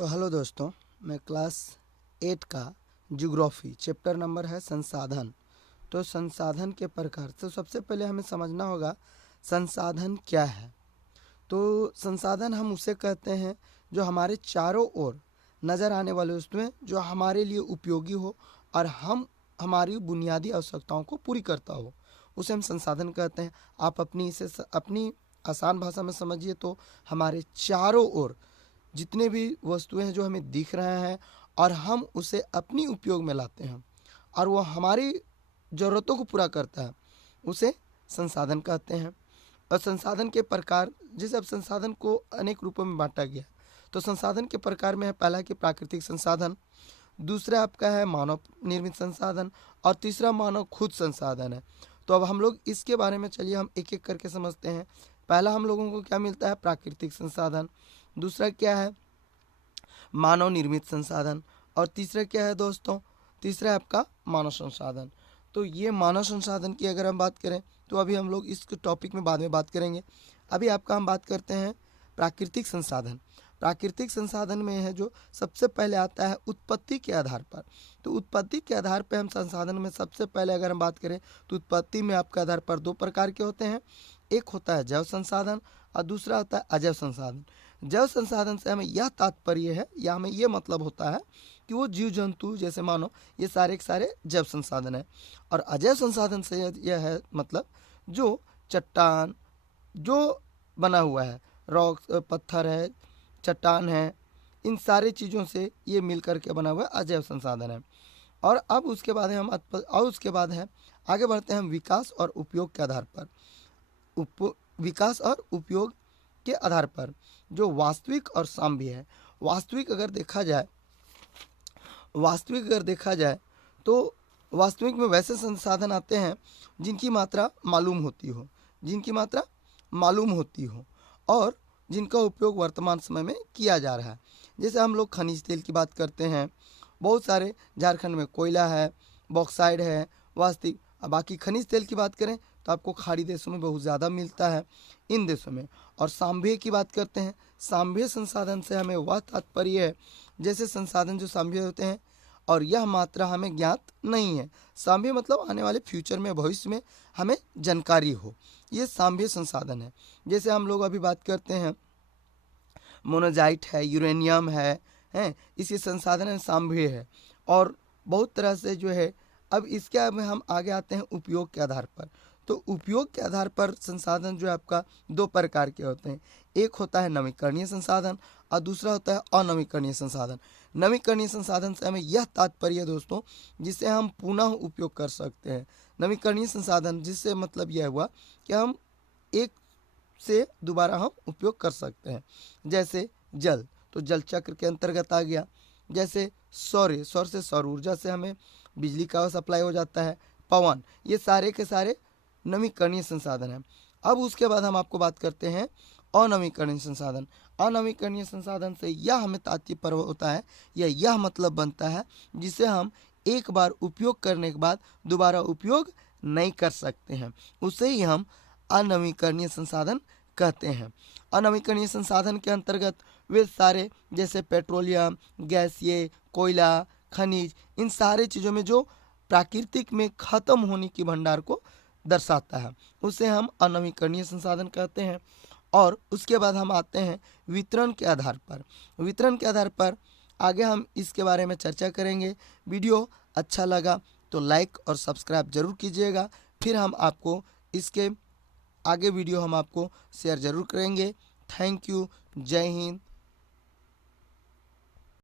तो हेलो दोस्तों, मैं क्लास 8 का ज्योग्राफी चैप्टर नंबर है संसाधन। तो संसाधन के प्रकार, तो सबसे पहले हमें समझना होगा संसाधन क्या है। तो संसाधन हम उसे कहते हैं जो हमारे चारों ओर नज़र आने वाले वस्तुएं जो हमारे लिए उपयोगी हो और हम हमारी बुनियादी आवश्यकताओं को पूरी करता हो, उसे हम संसाधन कहते हैं। आप अपनी आसान भाषा में समझिए तो हमारे चारों ओर जितने भी वस्तुएं हैं जो हमें दिख रहे हैं और हम उसे अपनी उपयोग में लाते हैं और वो हमारी ज़रूरतों को पूरा करता है, उसे संसाधन कहते हैं। और संसाधन के प्रकार, जैसे अब संसाधन को अनेक रूपों में बांटा गया है। तो संसाधन के प्रकार में है, पहला कि प्राकृतिक संसाधन, दूसरा आपका है मानव निर्मित संसाधन और तीसरा मानव खुद संसाधन है। तो अब हम लोग इसके बारे में चलिए हम एक एक करके समझते हैं। पहला हम लोगों को क्या मिलता है? प्राकृतिक संसाधन। दूसरा क्या है? मानव निर्मित संसाधन। और तीसरा क्या है दोस्तों? तीसरा है आपका मानव संसाधन। तो ये मानव संसाधन की अगर हम बात करें तो अभी हम लोग इस टॉपिक में बाद में बात करेंगे। अभी आपका हम बात करते हैं प्राकृतिक संसाधन। प्राकृतिक संसाधन में है जो सबसे पहले आता है उत्पत्ति के आधार पर। तो उत्पत्ति के आधार पर हम संसाधन में सबसे पहले अगर हम बात करें तो उत्पत्ति में आपके आधार पर दो प्रकार के होते हैं। एक होता है जैव संसाधन और दूसरा होता है अजैव संसाधन। जैव संसाधन से हमें यह तात्पर्य है या हमें यह मतलब होता है कि वो जीव जंतु जैसे मानो ये सारे के सारे जैव संसाधन है। और अजैव संसाधन से यह है मतलब जो चट्टान जो बना हुआ है, रॉक पत्थर है, चट्टान है, इन सारी चीज़ों से ये मिल करके बना हुआ अजैव संसाधन है। और अब उसके बाद है उसके बाद है आगे बढ़ते हैं हम विकास और उपयोग के आधार पर। विकास और उपयोग के आधार पर जो वास्तविक और सांभीय है। वास्तविक अगर देखा जाए तो वास्तविक में वैसे संसाधन आते हैं जिनकी मात्रा मालूम होती हो और जिनका उपयोग वर्तमान समय में किया जा रहा है। जैसे हम लोग खनिज तेल की बात करते हैं, बहुत सारे झारखंड में कोयला है, बॉक्साइड है, वास्तविक। बाकी खनिज तेल की बात करें तो आपको खाड़ी देशों में बहुत ज़्यादा मिलता है, इन देशों में। और सांभीय की बात करते हैं, सांभीय संसाधन से हमें वह तात्पर्य है जैसे संसाधन जो सांभीय होते हैं और यह मात्रा हमें ज्ञात नहीं है। सांभीय मतलब आने वाले फ्यूचर में, भविष्य में हमें जानकारी हो, ये सांभीय संसाधन है। जैसे हम लोग अभी बात करते हैं मोनाजाइट है, यूरेनियम है, इसी संसाधन है, सांभीय है। और बहुत तरह से जो है, अब इसके में हम आगे आते हैं उपयोग के आधार पर। तो उपयोग के आधार पर संसाधन जो है आपका दो प्रकार के होते हैं। एक होता है नवीकरणीय संसाधन और दूसरा होता है अनवीकरणीय संसाधन। नवीकरणीय संसाधन से हमें यह तात्पर्य दोस्तों जिसे हम पुनः उपयोग कर सकते हैं। नवीकरणीय संसाधन जिससे मतलब यह हुआ कि हम एक से दोबारा हम उपयोग कर सकते हैं। जैसे जल, तो जल चक्र के अंतर्गत आ गया। जैसे सौर से सौर ऊर्जा से हमें बिजली का सप्लाई हो जाता है। पवन, ये सारे के सारे नवीकरणीय संसाधन हैं। अब उसके बाद हम आपको बात करते हैं अनवीकरणीय संसाधन। अनवीकरणीय संसाधन से यह हमें तात्पर्य होता है या यह मतलब बनता है जिसे हम एक बार उपयोग करने के बाद दोबारा उपयोग नहीं कर सकते हैं, उसे ही हम अनवीकरणीय संसाधन कहते हैं। अनवीकरणीय संसाधन के अंतर्गत वे सारे जैसे पेट्रोलियम, गैसीय, कोयला, खनिज, इन सारे चीज़ों में जो प्राकृतिक में खत्म होने की भंडार को दर्शाता है, उसे हम अनवीकरणीय संसाधन कहते हैं। और उसके बाद हम आते हैं वितरण के आधार पर। वितरण के आधार पर आगे हम इसके बारे में चर्चा करेंगे। वीडियो अच्छा लगा तो लाइक और सब्सक्राइब जरूर कीजिएगा। फिर हम आपको इसके आगे वीडियो हम आपको शेयर जरूर करेंगे। Thank you. जय हिंद।